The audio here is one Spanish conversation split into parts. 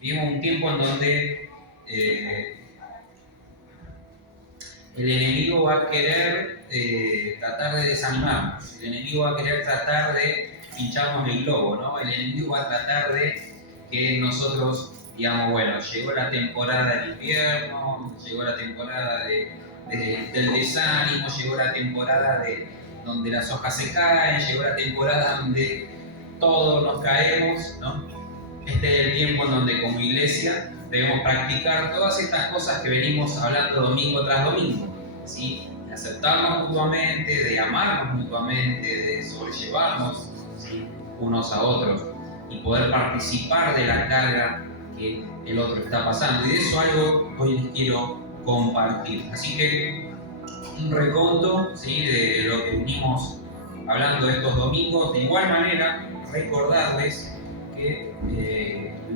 vivimos un tiempo en donde el enemigo va a querer tratar de desanimarnos, el enemigo va a querer tratar de pincharnos el globo, ¿no? El enemigo va a tratar de que nosotros digamos, bueno, llegó la temporada del invierno, llegó la temporada del desánimo, llegó la temporada donde las hojas se caen, llegó la temporada donde todos nos caemos, ¿no? Este es el tiempo en donde como iglesia debemos practicar todas estas cosas que venimos hablando domingo tras domingo, ¿sí? De aceptarnos mutuamente, de amarnos mutuamente, de sobrellevarnos, ¿sí? Unos a otros y poder participar de la carga que el otro está pasando. Y de eso algo hoy les quiero compartir. Así que un reconto, ¿sí? De lo que venimos hablando estos domingos. De igual manera, recordarles que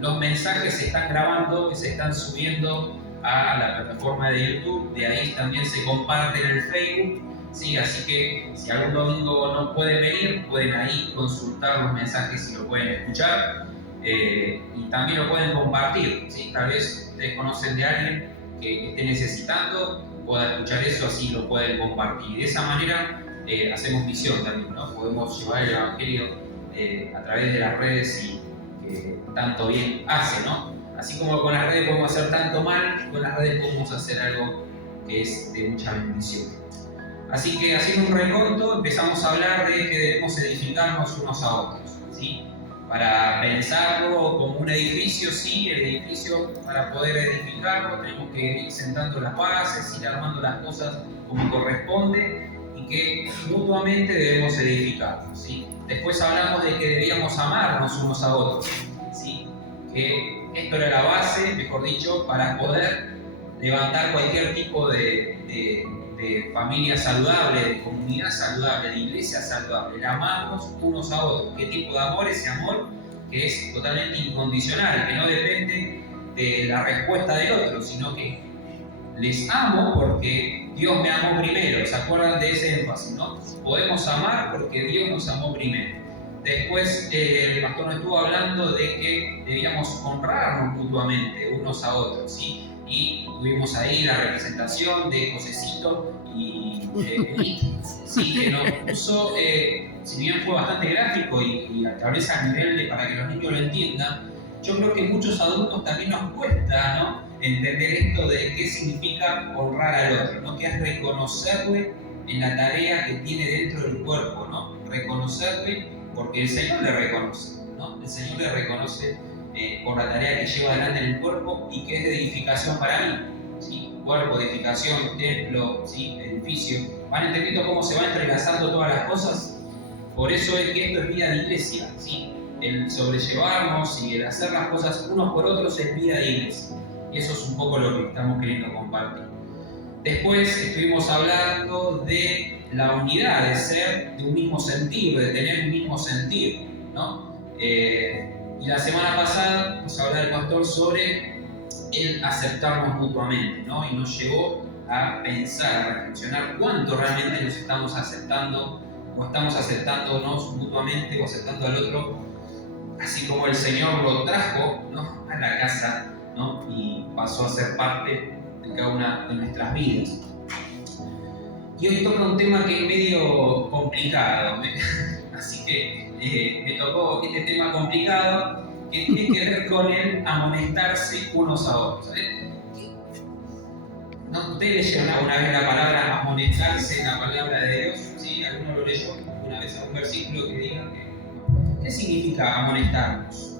los mensajes se están grabando, que se están subiendo a la plataforma de YouTube, de ahí también se comparten en el Facebook, ¿sí? Así que si algún domingo no pueden venir, pueden ahí consultar los mensajes y lo pueden escuchar, y también lo pueden compartir, ¿sí? Tal vez ustedes conocen de alguien que esté necesitando, pueda escuchar eso, así lo pueden compartir. Y de esa manera hacemos misión también, ¿no? Podemos llevar el Evangelio a través de las redes y que tanto bien hace, ¿no? Así como con las redes podemos hacer tanto mal, con las redes podemos hacer algo que es de mucha bendición. Así que haciendo un recorto, empezamos a hablar de que debemos edificarnos unos a otros, ¿sí? Para pensarlo como un edificio, sí, el edificio, para poder edificarlo tenemos que ir sentando las bases, ir armando las cosas como corresponde y que mutuamente debemos edificarnos, ¿sí? Después hablamos de que debíamos amarnos unos a otros, ¿sí? Que esto era la base, mejor dicho, para poder levantar cualquier tipo de familia saludable, de comunidad saludable, de iglesia saludable, el amarnos unos a otros. ¿Qué tipo de amor? Ese amor que es totalmente incondicional, que no depende de la respuesta del otro, sino que les amo porque Dios me amó primero. ¿Se acuerdan de ese énfasis, no? Podemos amar porque Dios nos amó primero. Después el pastor nos estuvo hablando de que debíamos honrarnos mutuamente unos a otros, ¿sí? Y tuvimos ahí la representación de Josecito y sí, que nos puso, si bien fue bastante gráfico y tal vez a nivel para que los niños lo entiendan, yo creo que muchos adultos también nos cuesta, ¿no? Entender esto de qué significa honrar al otro, ¿no? Que es reconocerle en la tarea que tiene dentro del cuerpo, ¿no? Reconocerle porque el Señor le reconoce, ¿no? El Señor le reconoce por la tarea que lleva adelante en el cuerpo y que es de edificación para mí, ¿sí? Cuerpo, edificación, templo, ¿sí? Edificio. ¿Van entendiendo cómo se va entrelazando todas las cosas? Por eso es que esto es vida de iglesia, ¿sí? El sobrellevarnos y el hacer las cosas unos por otros es vida de iglesia. Y eso es un poco lo que estamos queriendo compartir. Después estuvimos hablando de la unidad, de ser de un mismo sentir, de tener un mismo sentir, ¿no? Y la semana pasada nos hablaba el pastor sobre el aceptarnos mutuamente, ¿no? Y nos llevó a pensar, a reflexionar cuánto realmente nos estamos aceptando o estamos aceptándonos mutuamente o aceptando al otro, así como el Señor lo trajo, ¿no? A la casa, ¿no? Y pasó a ser parte de cada una de nuestras vidas. Y hoy toca un tema que es medio complicado, así que me tocó este tema complicado que tiene que ver con el amonestarse unos a otros. ¿No? ¿Ustedes leyeron alguna vez la palabra amonestarse en la palabra de Dios? ¿Sí? ¿Alguno lo leyó una vez algún versículo que diga qué significa amonestarnos?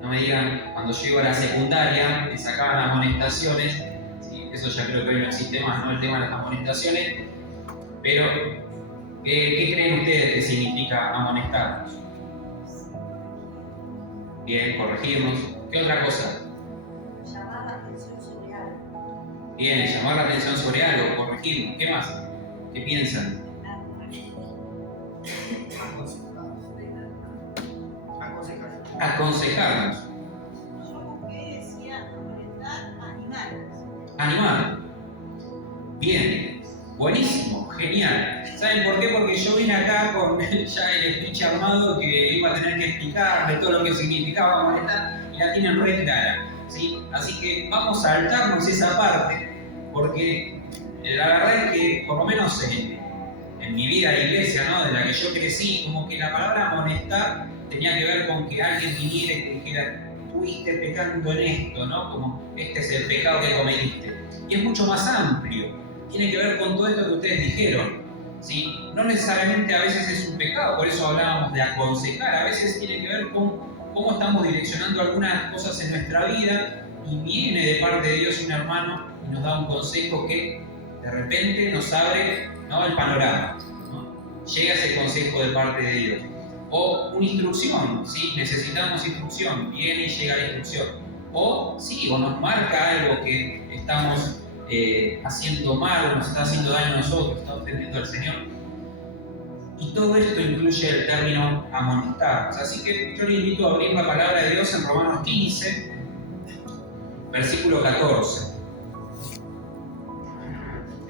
No me digan, cuando yo iba a la secundaria me sacaban amonestaciones, ¿sí? Eso ya creo que hoy no existe más, ¿no? El tema de las amonestaciones, pero ¿qué creen ustedes que significa amonestarnos? Bien, corregirnos. ¿Qué otra cosa? Llamar la atención sobre algo. Bien, llamar la atención sobre algo, corregirnos. ¿Qué más? ¿Qué piensan? Aconsejarnos. Yo busqué, decía, amonestar, animar. Animar. Bien, buenísimo, genial. ¿Saben por qué? Porque yo vine acá con ya el speech armado que iba a tener que explicarle todo lo que significaba amonestar. Y la tienen re clara, ¿sí? Así que vamos a saltarnos esa parte, porque la verdad es que, por lo menos en mi vida de iglesia, ¿no?, de la que yo crecí, como que la palabra amonestar tenía que ver con que alguien viniera y te dijera, estuviste pecando en esto, ¿no? Como este es el pecado que cometiste. Y es mucho más amplio. Tiene que ver con todo esto que ustedes dijeron, ¿sí? No necesariamente a veces es un pecado, por eso hablábamos de aconsejar. A veces tiene que ver con cómo estamos direccionando algunas cosas en nuestra vida y viene de parte de Dios un hermano y nos da un consejo que de repente nos abre, ¿no?, el panorama, ¿no? Llega ese consejo de parte de Dios. O una instrucción, ¿sí? Necesitamos instrucción, viene y llega la instrucción. O sí, o nos marca algo que estamos haciendo mal, o nos está haciendo daño a nosotros, está ofendiendo al Señor. Y todo esto incluye el término amonestar. Así que yo le invito a abrir la palabra de Dios en Romanos 15, versículo 14.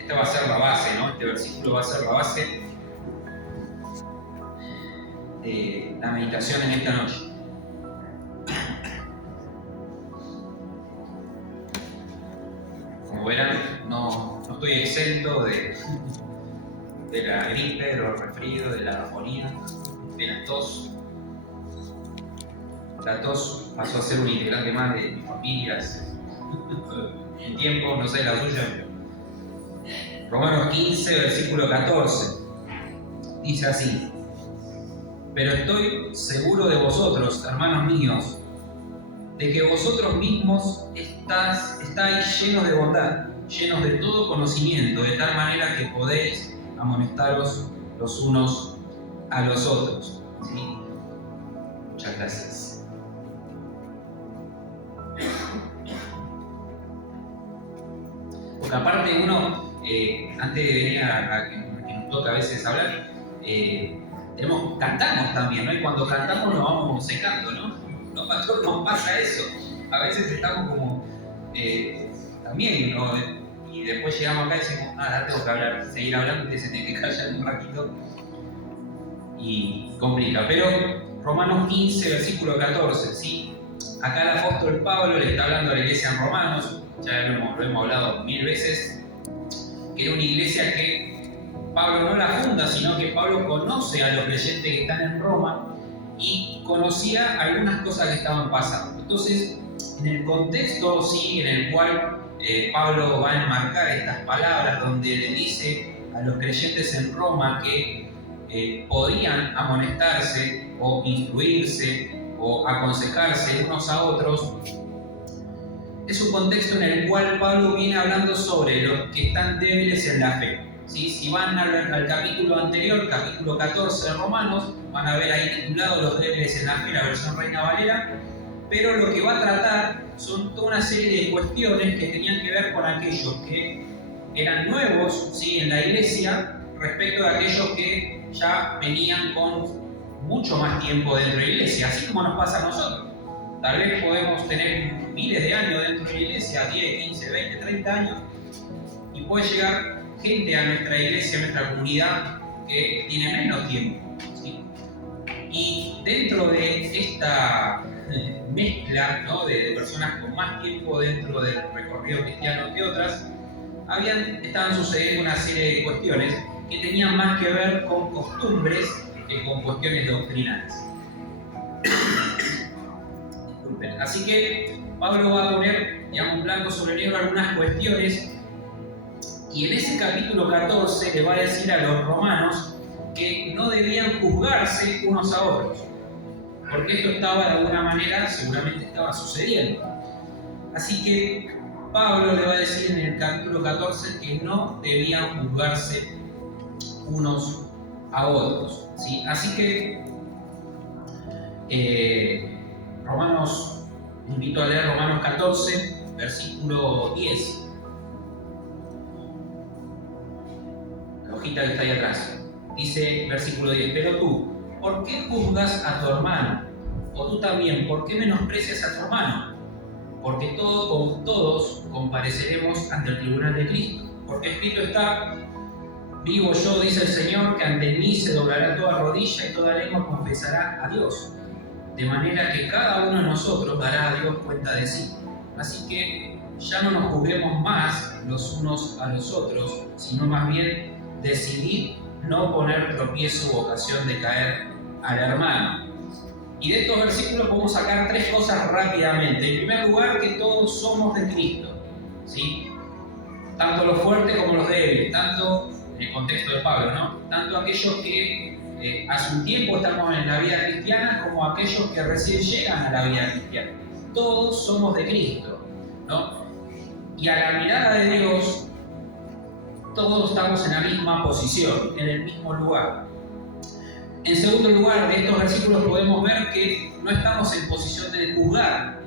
Esta va a ser la base, ¿no? Este versículo va a ser la base de la meditación en esta noche. Como verán, no estoy exento de la gripe, de los resfríos, de la afonía, de la tos. La tos pasó a ser un integrante más de mi familia en tiempo, no sé la suya. Romanos 15, versículo 14, dice así: pero estoy seguro de vosotros, hermanos míos, de que vosotros mismos estáis llenos de bondad, llenos de todo conocimiento, de tal manera que podéis amonestaros los unos a los otros. ¿Sí? Muchas gracias. Porque aparte uno, antes de venir a que nos toca a veces hablar, cantamos también, ¿no? Y cuando cantamos nos vamos secando, ¿no? No, pastor, nos pasa eso. A veces estamos como, también, ¿no? Y después llegamos acá y decimos, nada, tengo que hablar, seguir hablando, usted se tiene que callar un ratito. Y complica. Pero Romanos 15, versículo 14, ¿sí? Acá el apóstol Pablo le está hablando a la iglesia en Romanos, ya lo hemos hablado 1000 veces, que era una iglesia que Pablo no la funda, sino que Pablo conoce a los creyentes que están en Roma y conocía algunas cosas que estaban pasando. Entonces, en el contexto, sí, en el cual Pablo va a enmarcar estas palabras donde le dice a los creyentes en Roma que podían amonestarse o instruirse o aconsejarse unos a otros, es un contexto en el cual Pablo viene hablando sobre los que están débiles en la fe. ¿Sí? Si van al capítulo anterior, capítulo 14 de Romanos, van a ver ahí titulado Los débiles en la fe, la versión Reina Valera, pero lo que va a tratar son toda una serie de cuestiones que tenían que ver con aquellos que eran nuevos, ¿sí?, en la iglesia, respecto de aquellos que ya venían con mucho más tiempo dentro de la iglesia, así como nos pasa a nosotros. Tal vez podemos tener miles de años dentro de la iglesia, 10, 15, 20, 30 años, y puede llegar gente a nuestra iglesia, a nuestra comunidad, que tiene menos tiempo, ¿sí? Y dentro de esta mezcla, ¿no?, de personas con más tiempo dentro del recorrido cristiano que otras, estaban sucediendo una serie de cuestiones que tenían más que ver con costumbres que con cuestiones doctrinales. Disculpen. Así que Pablo va a poner, digamos, blanco sobre negro algunas cuestiones, y en ese capítulo 14 le va a decir a los romanos que no debían juzgarse unos a otros, porque esto estaba de alguna manera, seguramente estaba sucediendo. Así que Pablo le va a decir en el capítulo 14 que no debían juzgarse unos a otros, ¿sí? Así que Romanos, invito a leer Romanos 14, versículo 10. La hojita que está ahí atrás. Dice, versículo 10, pero tú, ¿por qué juzgas a tu hermano? O tú también, ¿por qué menosprecias a tu hermano? Porque todos compareceremos ante el tribunal de Cristo. Porque escrito está, vivo yo, dice el Señor, que ante mí se doblará toda rodilla y toda lengua confesará a Dios. de manera que cada uno de nosotros dará a Dios cuenta de sí. Así que ya no nos juzguemos más los unos a los otros, sino más bien decidir no poner tropiezo u ocasión de caer al hermano. Y de estos versículos podemos sacar tres cosas rápidamente. En primer lugar, que todos somos de Cristo, ¿sí? Tanto los fuertes como los débiles, tanto en el contexto de Pablo, ¿no? Tanto aquellos que hace un tiempo estamos en la vida cristiana como aquellos que recién llegan a la vida cristiana. Todos somos de Cristo, ¿no? Y a la mirada de Dios, todos estamos en la misma posición, en el mismo lugar. En segundo lugar, de estos versículos podemos ver que no estamos en posición de juzgar,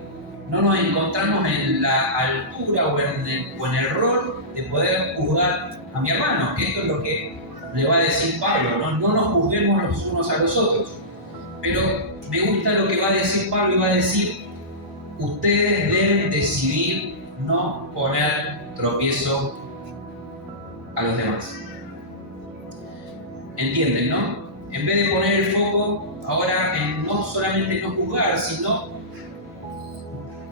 no nos encontramos en la altura o en el rol de poder juzgar a mi hermano, que esto es lo que le va a decir Pablo, no nos juzguemos los unos a los otros. Pero me gusta lo que va a decir Pablo, y va a decir: ustedes deben decidir no poner tropiezo a los demás. ¿Entienden, no? En vez de poner el foco ahora en no solamente no juzgar, sino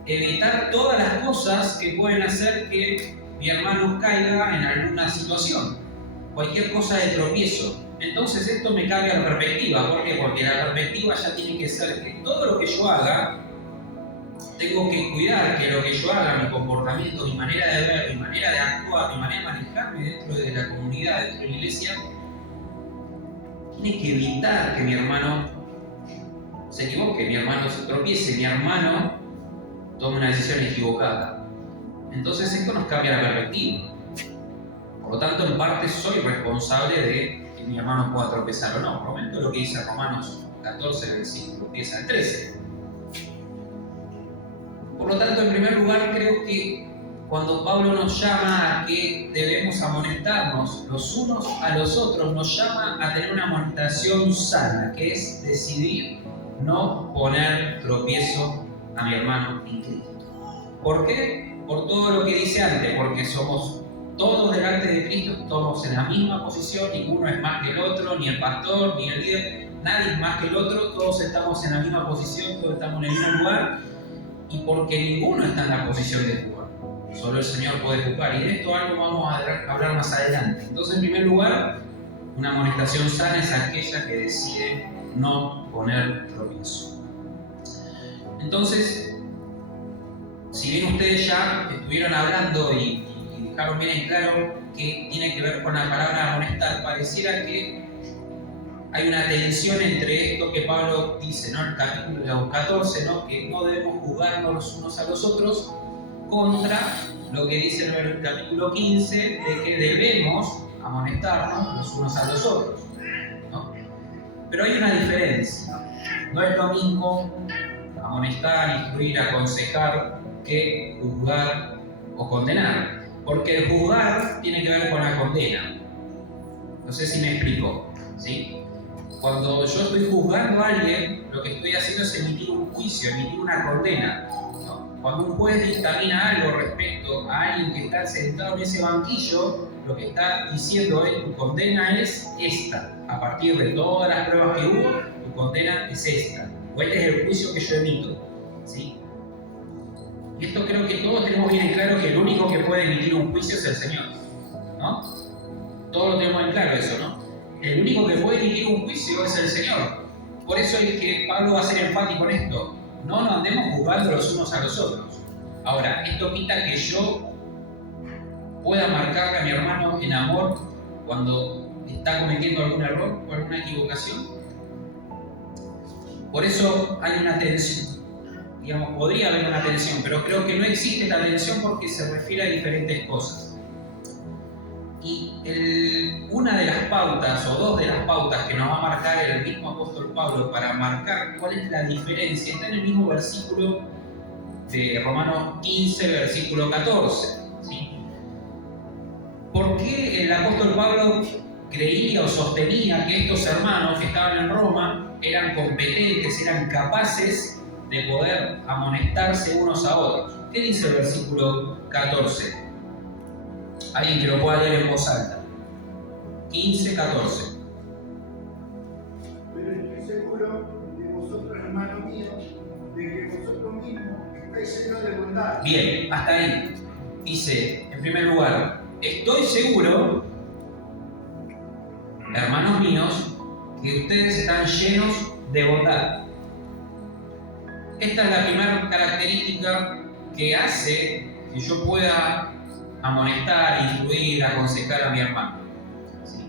evitar todas las cosas que pueden hacer que mi hermano caiga en alguna situación, cualquier cosa de tropiezo. Entonces esto me cambia la perspectiva. ¿Por qué? Porque la perspectiva ya tiene que ser que todo lo que yo haga, tengo que cuidar que lo que yo haga, mi comportamiento, mi manera de ver, mi manera de actuar, mi manera de manejarme dentro de la comunidad, dentro de la iglesia, tiene que evitar que mi hermano se equivoque, mi hermano se tropiece, mi hermano tome una decisión equivocada. Entonces esto nos cambia la perspectiva. Por lo tanto, en parte soy responsable de que mi hermano pueda tropezar o no. Por lo menos lo que dice Romanos 14, versículo 10 al 13. Por lo tanto, en primer lugar, creo que cuando Pablo nos llama a que debemos amonestarnos los unos a los otros, nos llama a tener una amonestación sana, que es decidir no poner tropiezo a mi hermano en Cristo. ¿Por qué? Por todo lo que dice antes, porque somos todos delante de Cristo, estamos en la misma posición, ninguno es más que el otro, ni el pastor, ni el líder, nadie es más que el otro, todos estamos en la misma posición, todos estamos en el mismo lugar, y porque ninguno está en la posición de jugar, solo el Señor puede jugar, y de esto algo vamos a hablar más adelante. Entonces, en primer lugar, una amonestación sana es aquella que decide no poner tropiezo. Entonces, si bien ustedes ya estuvieron hablando y dejaron bien en claro que tiene que ver con la palabra amonestar, pareciera que hay una tensión entre esto que Pablo dice, ¿no? En el capítulo 14, ¿no? Que no debemos juzgarnos los unos a los otros, contra lo que dice en el capítulo 15, de que debemos amonestarnos los unos a los otros, ¿no? Pero hay una diferencia. No es lo mismo amonestar, instruir, aconsejar, que juzgar o condenar. Porque el juzgar tiene que ver con la condena. No sé si me explico, ¿sí? Cuando yo estoy juzgando a alguien, lo que estoy haciendo es emitir un juicio, emitir una condena, ¿no? Cuando un juez dictamina algo respecto a alguien que está sentado en ese banquillo, lo que está diciendo es: tu condena es esta. A partir de todas las pruebas que hubo, tu condena es esta. O este es el juicio que yo emito, ¿sí? Y esto creo que todos tenemos bien en claro, que el único que puede emitir un juicio es el Señor, ¿no? Todos lo tenemos en claro eso, ¿no? El único que puede emitir un juicio es el Señor. Por eso es que Pablo va a ser enfático en esto. No nos andemos juzgando los unos a los otros. Ahora, esto quita que yo pueda marcarle a mi hermano en amor cuando está cometiendo algún error o alguna equivocación. Por eso hay una tensión. Digamos, podría haber una tensión, pero creo que no existe la tensión porque se refiere a diferentes cosas. Y una de las pautas, o dos de las pautas que nos va a marcar el mismo apóstol Pablo para marcar cuál es la diferencia, está en el mismo versículo de Romanos 15, versículo 14. ¿Sí? ¿Por qué el apóstol Pablo creía o sostenía que estos hermanos que estaban en Roma eran competentes, eran capaces de poder amonestarse unos a otros? ¿Qué dice el versículo 14? Alguien que lo pueda leer en voz alta. 15, 14. Pero estoy seguro de vosotros, hermanos míos, bondad. Bien, hasta ahí. Dice, en primer lugar, estoy seguro, hermanos míos, que ustedes están llenos de bondad. Esta es la primera característica que hace que yo pueda amonestar, instruir, aconsejar a mi hermano. ¿Sí?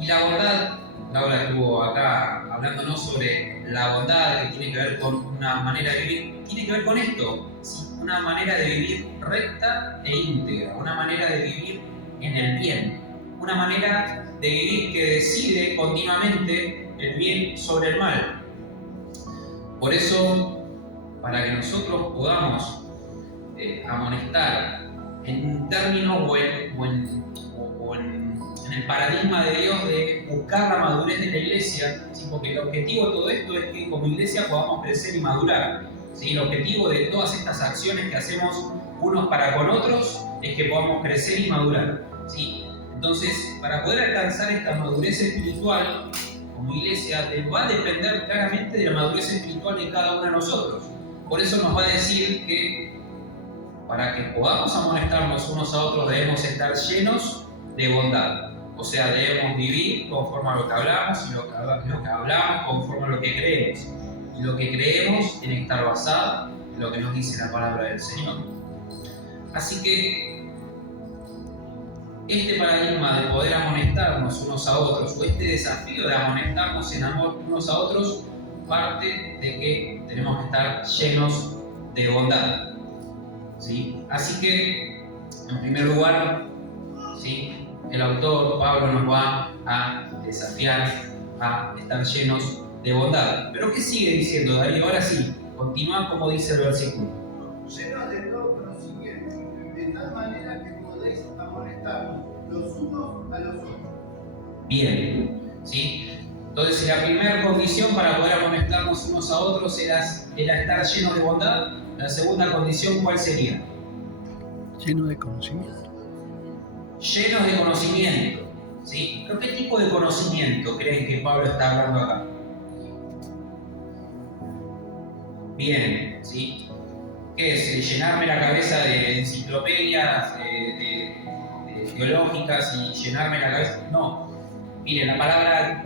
Y la bondad, Laura estuvo acá hablándonos sobre la bondad que tiene que ver con una manera de vivir, tiene que ver con esto, ¿sí? Una manera de vivir recta e íntegra, una manera de vivir en el bien, una manera de vivir que decide continuamente el bien sobre el mal. Por eso, para que nosotros podamos amonestar en términos o en el paradigma de Dios de buscar la madurez de la iglesia, ¿sí? Porque el objetivo de todo esto es que como iglesia podamos crecer y madurar. ¿Sí? El objetivo de todas estas acciones que hacemos unos para con otros es que podamos crecer y madurar. ¿Sí? Entonces, para poder alcanzar esta madurez espiritual como iglesia, va a depender claramente de la madurez espiritual de cada uno de nosotros. Por eso nos va a decir que para que podamos amonestarnos unos a otros debemos estar llenos de bondad. O sea, debemos vivir conforme a lo que hablamos y lo que hablamos conforme a lo que creemos. Y lo que creemos tiene que estar basado en lo que nos dice la palabra del Señor. Así que este paradigma de poder amonestarnos unos a otros, o este desafío de amonestarnos en amor unos a otros, parte de que tenemos que estar llenos de bondad. ¿Sí? Así que, en primer lugar, ¿sí? El autor Pablo nos va a desafiar a estar llenos de bondad. Pero ¿qué sigue diciendo Darío? Ahora sí, continúa como dice el versículo. Llenos de todo conocimiento, de tal manera que podéis amonestarnos los unos a los otros. Bien, ¿sí? Entonces la primera condición para poder amonestarnos unos a otros era estar llenos de bondad. La segunda condición, ¿cuál sería? Lleno de conocimiento. Llenos de conocimiento, ¿sí? ¿Pero qué tipo de conocimiento creen que Pablo está hablando acá? Bien, ¿sí? ¿Qué es? ¿Llenarme la cabeza de enciclopedias teológicas y llenarme la cabeza? No. Miren, la palabra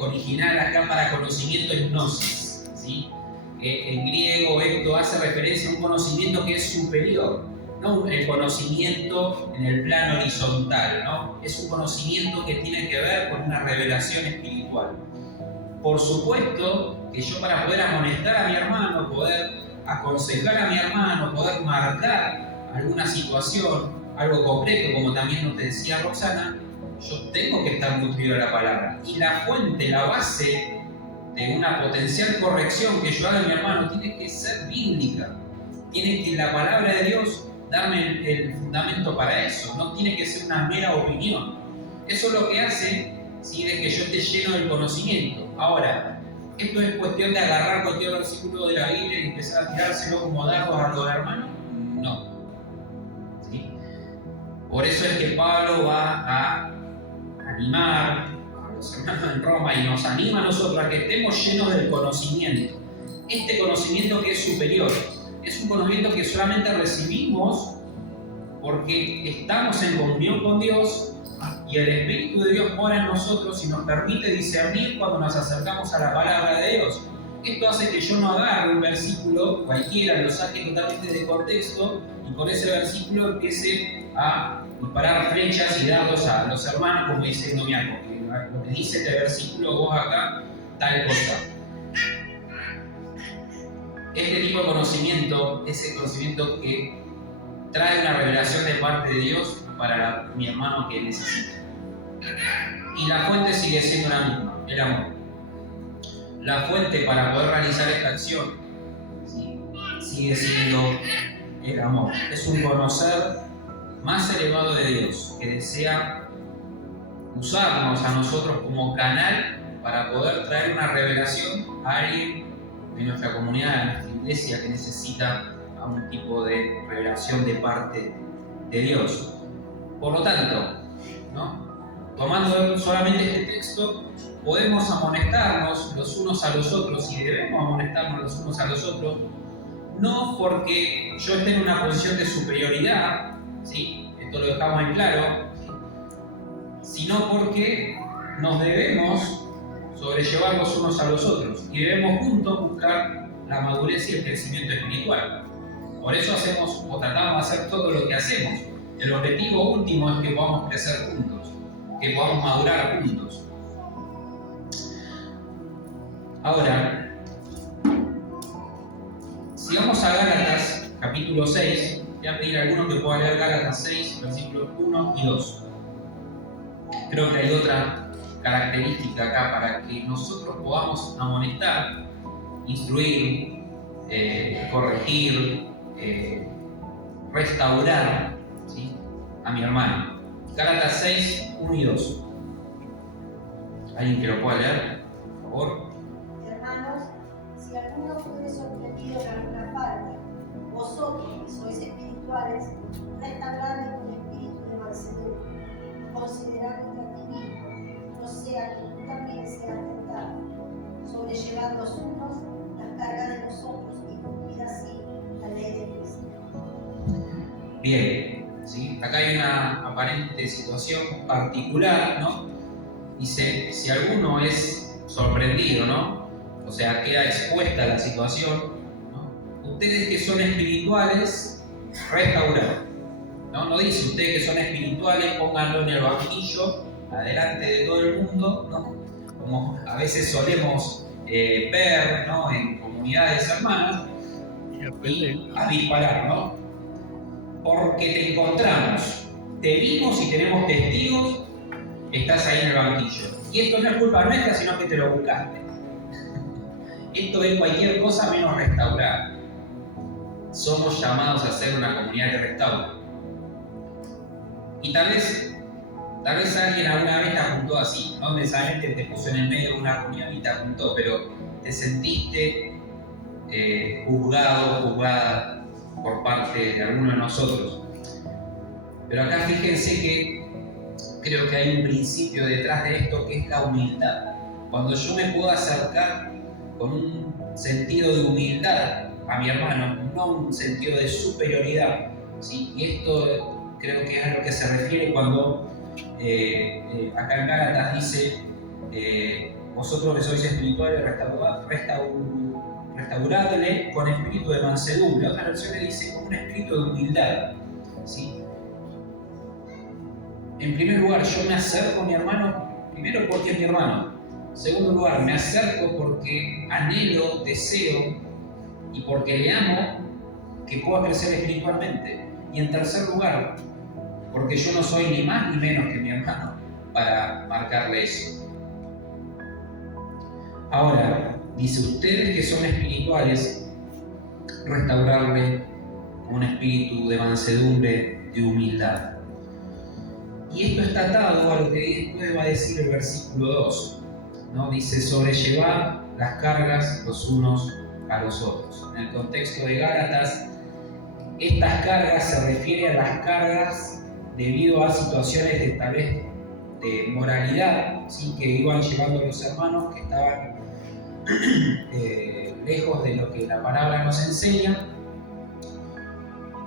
original acá para conocimiento es gnosis, ¿sí? En griego esto hace referencia a un conocimiento que es superior, no el conocimiento en el plano horizontal, ¿no? Es un conocimiento que tiene que ver con una revelación espiritual. Por supuesto que yo, para poder amonestar a mi hermano, poder aconsejar a mi hermano, poder marcar alguna situación, algo concreto, como también nos decía Roxana, yo tengo que estar nutrido de la palabra. Y la fuente, la base de una potencial corrección que yo haga a mi hermano tiene que ser bíblica. Tiene que la palabra de Dios darme el fundamento para eso. No tiene que ser una mera opinión. Eso es lo que hace, ¿sí?, de que yo esté lleno del conocimiento. Ahora, ¿esto es cuestión de agarrar cualquier versículo de la Biblia y empezar a tirárselo como dardos a los hermanos? No. ¿Sí? Por eso es que Pablo va a animar a los hermanos en Roma y nos anima a nosotros a que estemos llenos del conocimiento. Este conocimiento que es superior, es un conocimiento que solamente recibimos porque estamos en comunión con Dios y el Espíritu de Dios mora en nosotros y nos permite discernir cuando nos acercamos a la palabra de Dios. Esto hace que yo no agarre un versículo cualquiera, lo saque totalmente de contexto y con ese versículo empiece a disparar flechas y dardos a los hermanos como diciendo, mira, porque lo que dice este versículo, vos acá, tal cosa. Este tipo de conocimiento es el conocimiento que trae una revelación de parte de Dios para mi hermano que necesita. Y la fuente sigue siendo la misma, el amor. La fuente para poder realizar esta acción, ¿sí?, sigue siendo el amor. Es un conocer más elevado de Dios, que desea usarnos a nosotros como canal para poder traer una revelación a alguien de nuestra comunidad, de nuestra iglesia, que necesita algún tipo de revelación de parte de Dios. Por lo tanto, ¿no?, tomando solamente este texto, podemos amonestarnos los unos a los otros y debemos amonestarnos los unos a los otros, no porque yo esté en una posición de superioridad, ¿sí? Esto lo dejamos en claro, ¿sí? Sino porque nos debemos sobrellevar los unos a los otros y debemos juntos buscar la madurez y el crecimiento espiritual. Por eso hacemos o tratamos de hacer todo lo que hacemos. El objetivo último es que podamos crecer juntos, que podamos madurar juntos. Ahora, si vamos a Gálatas capítulo 6, voy a pedir a alguno que pueda leer Gálatas 6, versículos 1 y 2. Creo que hay otra característica acá para que nosotros podamos amonestar, instruir, corregir, restaurar, ¿sí?, a mi hermano. Gálatas 6, 1 y 2. ¿Alguien que lo pueda leer, por favor? Hermanos, si alguno fuere sorprendido en alguna falta, vosotros que sois espirituales, restauradle con espíritu de mansedumbre, considerando a ti mismo, no sea que tú también seas tentado, sobrellevad los unos las cargas de los otros y cumplid así la ley de Cristo. Bien, ¿sí? Acá hay una aparente situación particular, ¿no? Dice, si alguno es sorprendido, ¿no? O sea, queda expuesta a la situación, ¿no? Ustedes que son espirituales, restaurar, ¿no? No dice ustedes que son espirituales, pónganlo en el banquillo, adelante de todo el mundo, ¿no? Como a veces solemos ver, ¿no?, en comunidades hermanas, y a disparar, ¿no? Porque te encontramos, te vimos y tenemos testigos, estás ahí en el banquillo. Y esto no es culpa nuestra, sino que te lo buscaste. Esto es cualquier cosa menos restaurar. Somos llamados a ser una comunidad que restaura. Y tal vez alguien alguna vez te apuntó así, no necesariamente te puso en el medio de una reunión y te apuntó, pero te sentiste juzgado, juzgada por parte de alguno de nosotros. Pero acá fíjense que creo que hay un principio detrás de esto, que es la humildad. Cuando yo me puedo acercar con un sentido de humildad a mi hermano, no un sentido de superioridad, ¿sí? Y esto creo que es a lo que se refiere cuando acá en Gálatas dice, vosotros que sois espirituales, restauradle con espíritu de mansedumbre. Otra versión le dice con un espíritu de humildad, ¿sí? En primer lugar, yo me acerco a mi hermano, primero porque es mi hermano. En segundo lugar, me acerco porque anhelo, deseo y porque le amo que pueda crecer espiritualmente. Y en tercer lugar, porque yo no soy ni más ni menos que mi hermano para marcarle eso. Ahora, dice, ustedes que son espirituales, restaurarle con un espíritu de mansedumbre, de humildad. Y esto está atado a lo que después va a decir el versículo 2, ¿no? Dice, sobrellevar las cargas los unos a los otros. En el contexto de Gálatas, estas cargas se refieren a las cargas debido a situaciones de tal vez de moralidad, ¿sí?, que iban llevando los hermanos que estaban lejos de lo que la palabra nos enseña.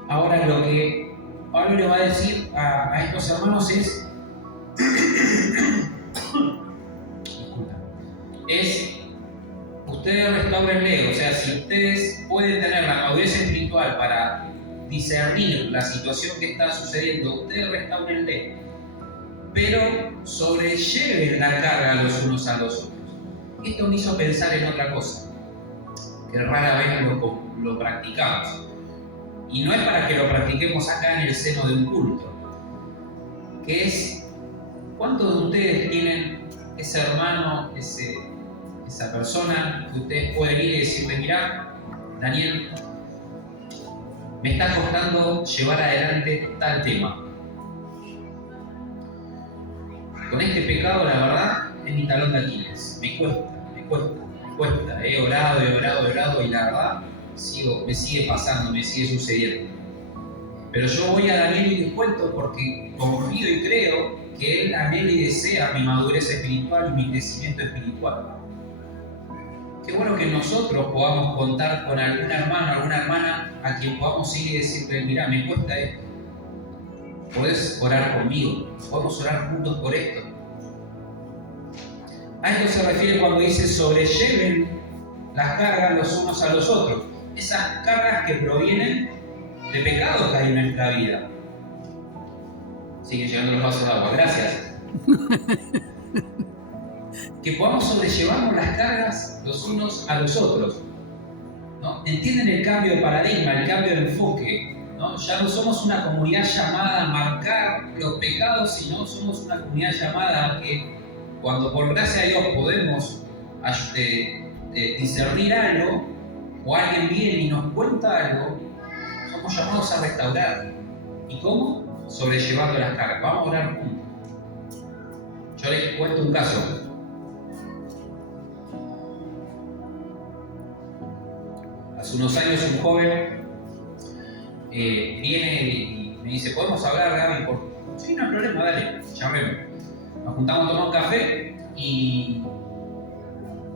Ahora lo que Pablo le va a decir a estos hermanos es ustedes restaurenle, o sea, si ustedes pueden tener la madurez espiritual para discernir la situación que está sucediendo, ustedes restaurenle, pero sobrelleven la carga los unos a los otros. Esto me hizo pensar en otra cosa, que rara vez lo practicamos. Y no es para que lo practiquemos acá en el seno de un culto, que es, ¿cuántos de ustedes tienen ese hermano, esa persona que ustedes pueden ir y decirle, mirá, Daniel, me está costando llevar adelante tal tema? Con este pecado, la verdad, es mi talón de Aquiles. Me cuesta. He orado y la verdad, me sigue pasando, me sigue sucediendo. Pero yo voy a Daniel y le cuento porque confío y creo que él anhela y desea mi madurez espiritual y mi crecimiento espiritual. qué bueno que nosotros podamos contar con algún hermano, alguna hermana a quien podamos ir y decirle, mirá, me cuesta esto. ¿Podés orar conmigo? ¿Podemos orar juntos por esto? A esto se refiere cuando dice sobrelleven las cargas los unos a los otros. Esas cargas que provienen de pecados que hay en nuestra vida. Siguen llegando los vasos de agua, gracias. Que podamos sobrellevarnos las cargas los unos a los otros, ¿no? ¿Entienden el cambio de paradigma, el cambio de enfoque? ¿No? Ya no somos una comunidad llamada a marcar los pecados, sino somos una comunidad llamada a que cuando por gracia de Dios podemos discernir algo, o alguien viene y nos cuenta algo, somos llamados a restaurar. ¿Y cómo? Sobrellevando las cargas. Vamos a orar juntos. Yo les cuento un caso. Hace unos años un joven viene y me dice, ¿podemos hablar, Gaby? Sí, no hay problema, dale, llamemos. Nos juntamos a tomar un café y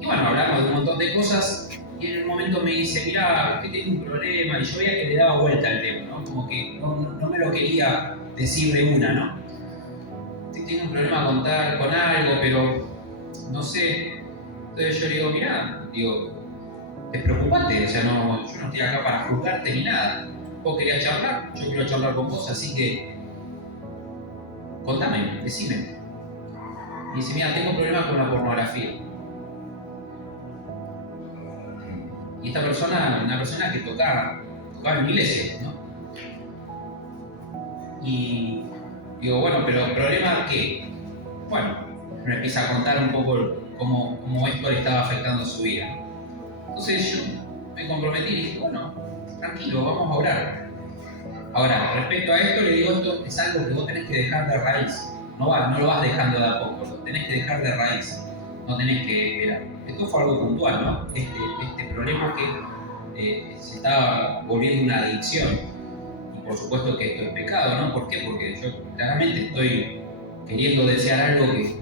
bueno, hablamos de un montón de cosas y en un momento me dice, mirá, que tengo un problema, y yo veía que le daba vuelta al tema, ¿no? Como que no me lo quería decir de una, ¿no? Tengo un problema con algo, pero no sé. Entonces yo le digo, mirá, despreocupate, o sea, yo no estoy acá para juzgarte ni nada. Vos querías charlar, yo quiero charlar con vos, así que contame, decime. Y dice, mira, tengo problemas con la pornografía. Y esta persona, una persona que tocaba en mi iglesia, ¿no? Y digo, bueno, pero ¿problema qué? Bueno, me empieza a contar un poco cómo esto le estaba afectando su vida. Entonces yo me comprometí y dije, bueno, tranquilo, vamos a orar. Ahora, respecto a esto, le digo, esto es algo que vos tenés que dejar de raíz. No lo vas dejando de a poco, lo tenés que dejar de raíz. No tenés que esperar. Esto fue algo puntual, ¿no? Este problema que se estaba volviendo una adicción. Y por supuesto que esto es pecado, ¿no? ¿Por qué? Porque yo claramente estoy queriendo desear algo que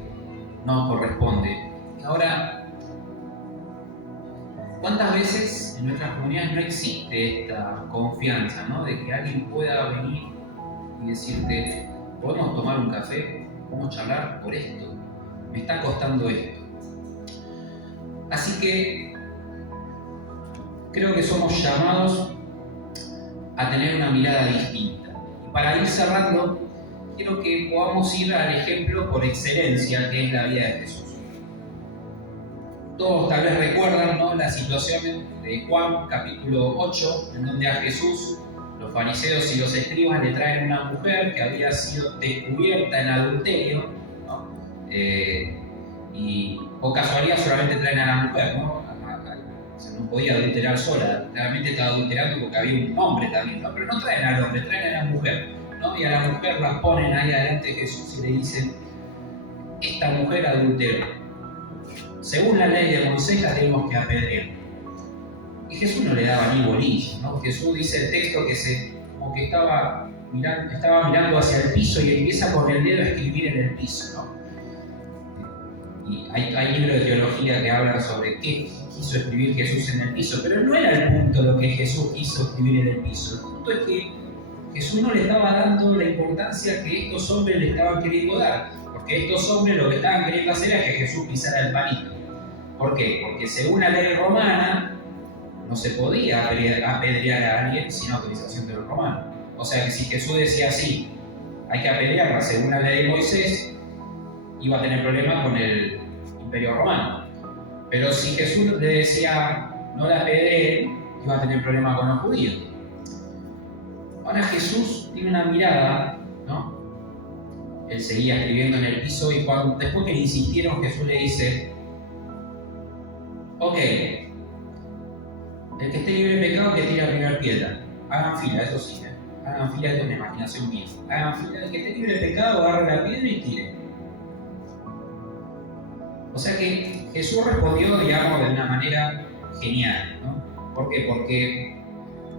no corresponde. Ahora, ¿cuántas veces en nuestras comunidades no existe esta confianza, ¿no? De que alguien pueda venir y decirte, ¿podemos tomar un café? ¿Podemos charlar por esto? Me está costando esto. Así que creo que somos llamados a tener una mirada distinta. Y para ir cerrando, quiero que podamos ir al ejemplo por excelencia que es la vida de Jesús. Todos tal vez recuerdan, ¿no?, la situación de Juan capítulo 8, en donde a Jesús los fariseos y los escribas le traen una mujer que había sido descubierta en adulterio, ¿no? Y por casualidad solamente traen a la mujer, ¿no? O sea, no podía adulterar sola, claramente estaba adulterando porque había un hombre también, ¿no? Pero no traen al hombre, traen a la mujer, ¿no? Y a la mujer la ponen ahí delante de Jesús y le dicen, esta mujer adulteró. Según la ley de Moisés la tenemos que apedrear. Y Jesús no le daba ni bolilla, ¿no? Jesús dice el texto como que estaba mirando hacia el piso y empieza con el dedo a escribir en el piso, ¿no? Y hay libros de teología que hablan sobre qué quiso escribir Jesús en el piso, pero no era el punto lo que Jesús quiso escribir en el piso. El punto es que Jesús no le estaba dando la importancia que estos hombres le estaban queriendo dar, porque estos hombres lo que estaban queriendo hacer era que Jesús pisara el palito. ¿Por qué? Porque según la ley romana no se podía apedrear a alguien sin autorización de los romanos. O sea que si Jesús decía así, hay que apedrearla según la ley de Moisés, iba a tener problemas con el Imperio Romano. Pero si Jesús le decía no la apedreen, iba a tener problemas con los judíos. Ahora Jesús tiene una mirada, ¿no? Él seguía escribiendo en el piso y después que le insistieron, Jesús le dice, ok, el que esté libre de pecado que tire la primera piedra. Hagan fila, eso sí, hagan fila, esto es una imaginación mía. Hagan fila, el que esté libre de pecado agarre la piedra y tire. O sea que Jesús respondió, digamos, de una manera genial, ¿no? ¿Por qué? Porque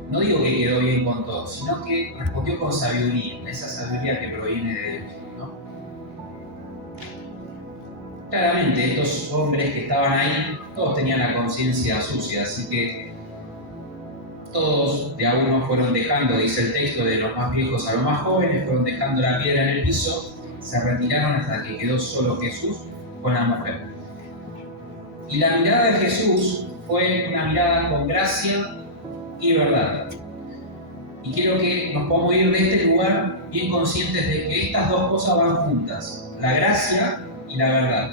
no digo que quedó bien con todos, sino que respondió con sabiduría, esa sabiduría que proviene de Dios, ¿no? Claramente, estos hombres que estaban ahí, todos tenían la conciencia sucia, así que todos de a uno fueron dejando, dice el texto, de los más viejos a los más jóvenes, fueron dejando la piedra en el piso, se retiraron hasta que quedó solo Jesús con la mujer. Y la mirada de Jesús fue una mirada con gracia y verdad. Y quiero que nos podamos ir de este lugar bien conscientes de que estas dos cosas van juntas, la gracia y la verdad.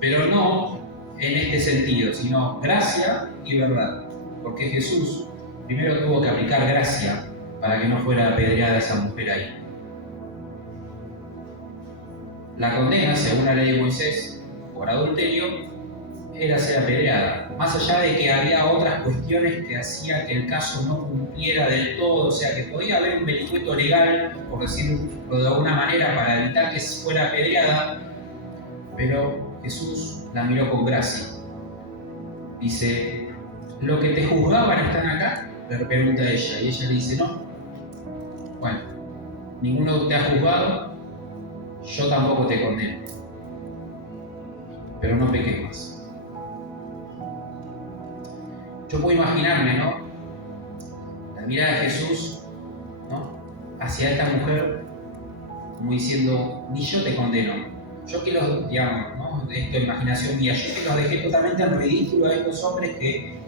Pero no en este sentido, sino gracia y verdad. Porque Jesús primero tuvo que aplicar gracia para que no fuera apedreada esa mujer ahí. La condena, según la ley de Moisés, por adulterio, era ser apedreada. Más allá de que había otras cuestiones que hacían que el caso no cumpliera del todo, o sea que podía haber un vericueto legal, por decirlo de alguna manera, para evitar que fuera apedreada, pero Jesús la miró con gracia. Dice, ¿lo que te juzgaban están acá? Le pregunta ella, y ella le dice, no. Bueno, ninguno te ha juzgado, yo tampoco te condeno, pero no peques más. Yo puedo imaginarme, ¿no? La mirada de Jesús, ¿no? Hacia esta mujer, como diciendo, ni yo te condeno. Yo que los, digamos, ¿no? De esta imaginación mía, yo que los dejé totalmente en ridículo a estos hombres que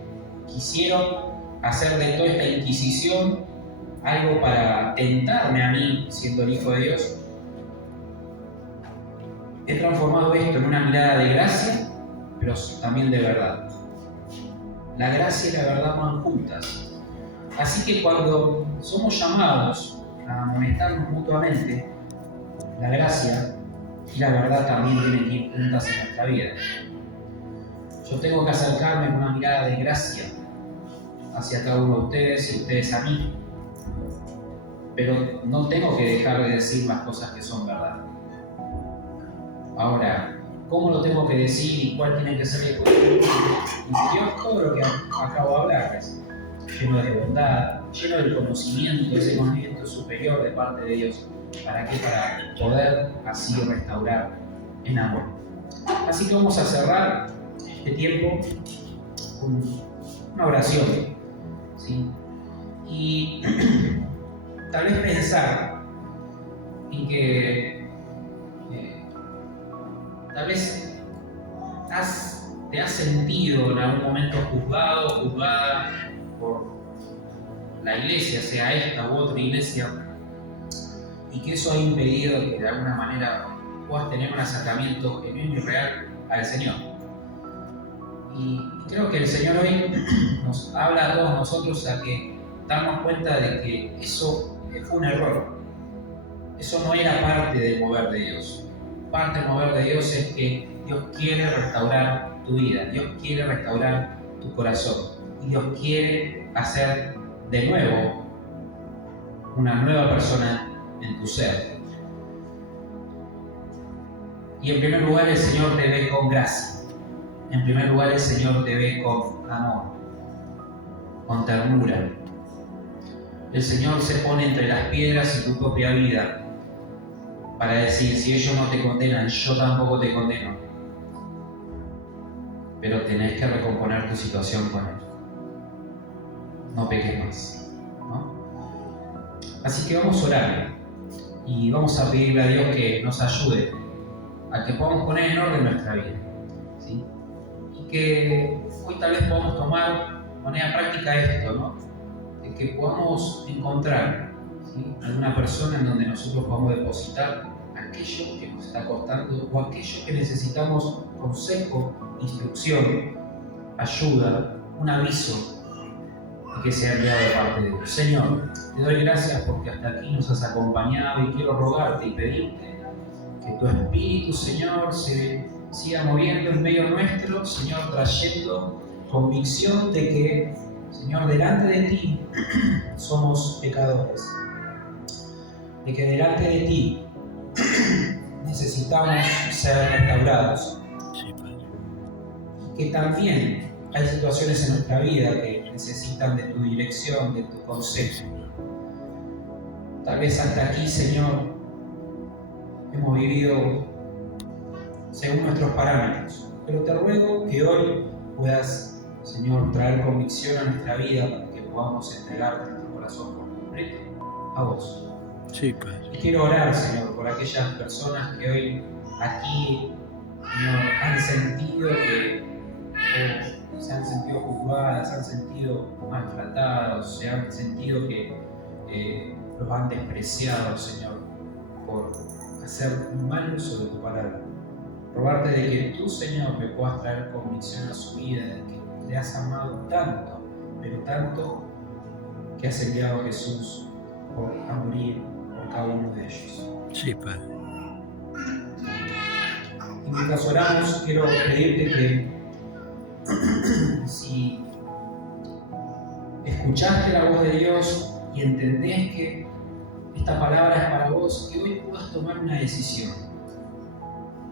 quisieron hacer de toda esta inquisición algo para tentarme a mí, siendo el Hijo de Dios. He transformado esto en una mirada de gracia, pero también de verdad. La gracia y la verdad van juntas. Así que cuando somos llamados a amonestarnos mutuamente, la gracia y la verdad también tienen que ir juntas en nuestra vida. Yo tengo que acercarme con una mirada de gracia hacia cada uno de ustedes y ustedes a mí, pero no tengo que dejar de decir las cosas que son verdad. Ahora, ¿cómo lo tengo que decir y cuál tiene que ser el contenido? Dios, todo lo que acabo de hablarles, lleno de bondad, lleno del conocimiento, ese conocimiento superior de parte de Dios. ¿Para qué? Para poder así restaurar en amor. Así que vamos a cerrar este tiempo con una oración, ¿sí? Y tal vez pensar en que tal vez te has sentido en algún momento juzgado o juzgada por la iglesia, sea esta u otra iglesia, y que eso ha impedido que de alguna manera puedas tener un acercamiento genuino y real al Señor. Y creo que el Señor hoy nos habla a todos nosotros a que darnos cuenta de que eso fue un error. Eso no era parte del mover de Dios. Parte del mover de Dios es que Dios quiere restaurar tu vida, Dios quiere restaurar tu corazón y Dios quiere hacer de nuevo una nueva persona en tu ser. Y en primer lugar el Señor te ve con gracia, en primer lugar el Señor te ve con amor, con ternura. El Señor se pone entre las piedras y tu propia vida para decir, si ellos no te condenan, yo tampoco te condeno. Pero tenés que recomponer tu situación con Él. No peques más, ¿no? Así que vamos a orar y vamos a pedirle a Dios que nos ayude a que podamos poner en orden nuestra vida, ¿sí? Y que hoy tal vez podamos tomar de manera práctica esto, ¿no? De que podamos encontrar, ¿sí?, alguna persona en donde nosotros podamos depositar aquello que nos está costando o aquello que necesitamos consejo, instrucción, ayuda, un aviso de que sea enviado de parte de Dios. Señor, te doy gracias porque hasta aquí nos has acompañado y quiero rogarte y pedirte que tu Espíritu, Señor, se siga moviendo en medio nuestro, Señor, trayendo convicción de que, Señor, delante de ti somos pecadores, de que delante de ti necesitamos ser restaurados. Que también hay situaciones en nuestra vida que necesitan de tu dirección, de tu consejo. Tal vez hasta aquí, Señor, hemos vivido según nuestros parámetros. Pero te ruego que hoy puedas, Señor, traer convicción a nuestra vida para que podamos entregarte nuestro corazón por completo a vos. Sí, Padre. Y quiero orar, Señor, por aquellas personas que hoy aquí, Señor, han sentido que se han sentido juzgadas, se han sentido maltratados, se han sentido que los han despreciado, Señor, por hacer un mal uso de tu palabra. Rogarte de que tú, Señor, me puedas traer convicción a su vida, de que le has amado tanto, pero tanto, que has enviado a Jesús a morir por cada uno de ellos. Sí, Padre. Y mientras oramos, quiero pedirte que si escuchaste la voz de Dios y entendés que esta palabra es para vos, que hoy puedas tomar una decisión.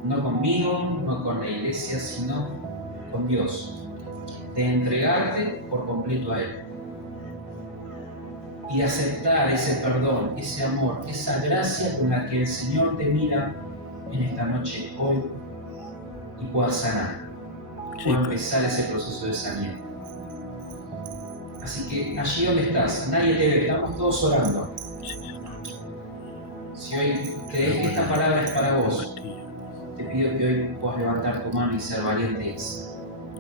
No conmigo, no con la iglesia, sino con Dios. De entregarte por completo a Él. Y aceptar ese perdón, ese amor, esa gracia con la que el Señor te mira en esta noche, hoy, y puedas sanar. Pueda empezar ese proceso de sanidad. Así que allí donde estás, nadie te ve, estamos todos orando. Si hoy crees que esta palabra es para vos, te pido que hoy puedas levantar tu mano y ser valiente y decir: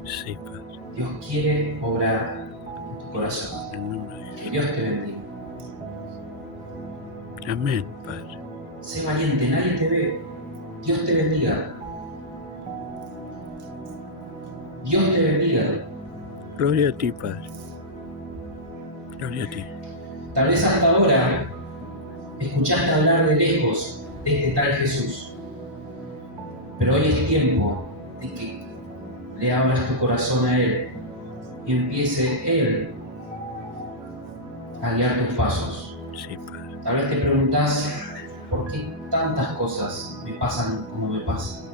Sí, Padre. Dios quiere obrar en tu corazón. En el nombre de Jesús. Dios te bendiga. Amén, Padre. Sé valiente, nadie te ve. Dios te bendiga. Dios te bendiga. Gloria a ti, Padre. Gloria a ti. Tal vez hasta ahora escuchaste hablar de lejos de este tal Jesús. Pero hoy es tiempo de que le abras tu corazón a Él y empiece Él a guiar tus pasos. Sí, Padre. Tal vez te preguntás, ¿por qué tantas cosas me pasan como me pasan?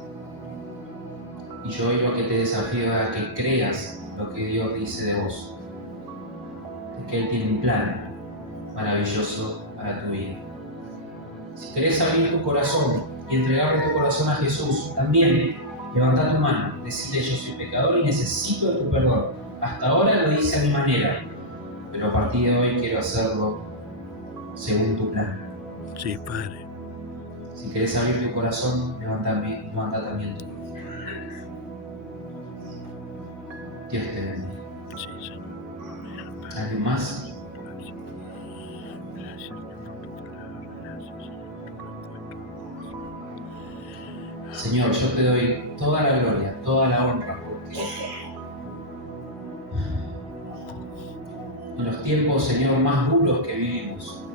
Y yo hoy lo que te desafío es a que creas lo que Dios dice de vos. Es que Él tiene un plan maravilloso para tu vida. Si querés abrir tu corazón y entregarle tu corazón a Jesús, también levanta tu mano, decile: yo soy pecador y necesito de tu perdón. Hasta ahora lo hice a mi manera, pero a partir de hoy quiero hacerlo según tu plan. Sí, Padre. Si querés abrir tu corazón, levanta también tu mano. Dios te bendiga. Sí, Señor. ¿Alguien más? Gracias. Gracias por tu palabra. Gracias, Señor, por tu Señor, yo te doy toda la gloria, toda la honra, porque en los tiempos, Señor, más duros que vivimos,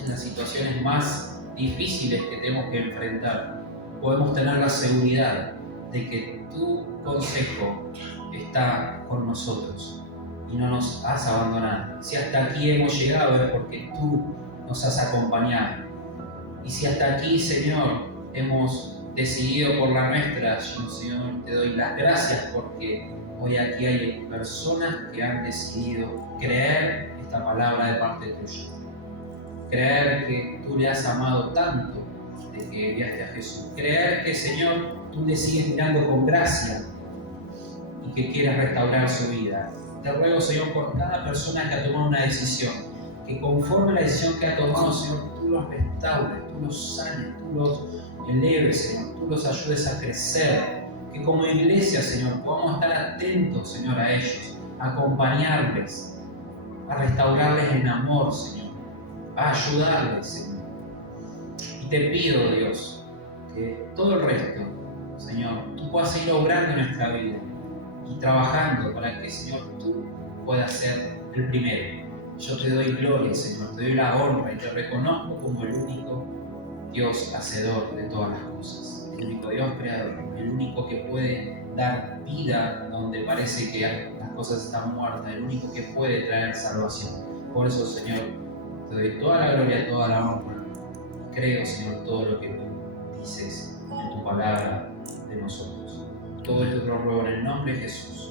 en las situaciones más difíciles que tenemos que enfrentar, podemos tener la seguridad de que tu consejo está con nosotros y no nos has abandonado. Si hasta aquí hemos llegado es porque tú nos has acompañado. Y si hasta aquí, Señor, hemos decidido por la nuestra, yo, Señor, te doy las gracias porque hoy aquí hay personas que han decidido creer esta palabra de parte tuya. Creer que tú le has amado tanto de que enviaste a Jesús. Creer que, Señor, tú le sigues mirando con gracia y que quieres restaurar su vida. Te ruego, Señor, por cada persona que ha tomado una decisión, que conforme a la decisión que ha tomado, Señor, tú los restaures, tú los sanes, tú los eleves, Señor, tú los ayudes a crecer. Que como iglesia, Señor, podamos estar atentos, Señor, a ellos, a acompañarles, a restaurarles en amor, Señor, a ayudarles, Señor. Y te pido, Dios, que todo el resto, Señor, tú puedas seguir obrando en nuestra vida y trabajando para que, Señor, tú puedas ser el primero. Yo te doy gloria, Señor, te doy la honra y te reconozco como el único Dios hacedor de todas las cosas, el único Dios creador, el único que puede dar vida donde parece que las cosas están muertas, el único que puede traer salvación. Por eso, Señor, te doy toda la gloria, toda la honra. Creo, Señor, todo lo que tú dices en tu palabra de nosotros. Todo esto te lo ruego en el nombre de Jesús.